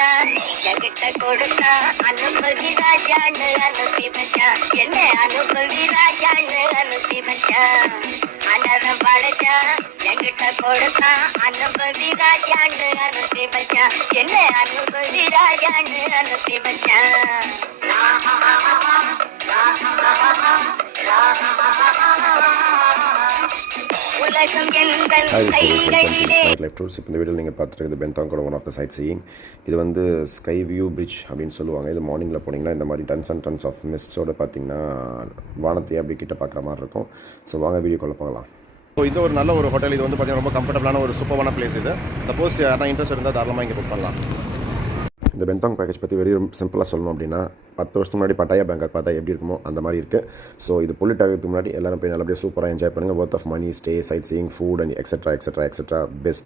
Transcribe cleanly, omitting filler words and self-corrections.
வச்சான் என்கிட்ட கொடுத்தா அனுபவி ராஜான்னு அனுப்பி வச்சான் என்ன அனுபவி ராஜான்னு அனுப்பி வச்சான் அனரம் படைச்சான் என்கிட்ட கொடுத்தா அனுபவி ராஜான்னு அனுப்பி வச்சான் என்ன அனுபவி ராஜான்னு அனுப்பி வச்சான் உலகம் எங்கள் கைகளிலே லைஃப் டூர்ஸ். இப்போ இந்த வீடியோவில் நீங்கள் பார்த்துருக்குது பென்தாங்கோட one of the sightseeing. இது வந்து ஸ்கை வியூ பிரிட்ஜ் அப்படின்னு சொல்லுவாங்க. இது மார்னிங்கில் போனீங்கன்னா இந்த மாதிரி டன்ஸ் அண்ட் டன்ஸ் ஆஃப் மிஸ்டோட பார்த்தீங்கன்னா வானத்தையே அப்படி கிட்ட பார்க்குற மாதிரி இருக்கும். ஸோ வாங்க வீடியோக்குள்ளே போகலாம். ஸோ இது ஒரு நல்ல ஒரு ஹோட்டல். இது வந்து பார்த்தீங்கன்னா ரொம்ப கம்ஃபர்டபுளான ஒரு சூப்பரான பிளேஸ். இது சப்போஸ் யாராவது இன்ட்ரெஸ்ட் இருந்தால் தாராளமாக இங்கே புக் பண்ணலாம். இந்த பென்தாங் பேக்கேஜ் பற்றி வெரி சிம்பிளாக சொல்லணும் அப்படின்னா 10 வருஷத்துக்கு முன்னாடி பட்டாயா பேங்காக் பார்த்தா எப்படி இருக்குமோ அந்த மாதிரி இருக்குது. ஸோ இது புல்லிட் ஆகிறதுக்கு முன்னாடி எல்லாரும் போய் நல்லபடியாக சூப்பராக என்ஜாய் பண்ணுங்கள். Worth of money, stay, sightseeing, food and etcetera etcetera etcetera best.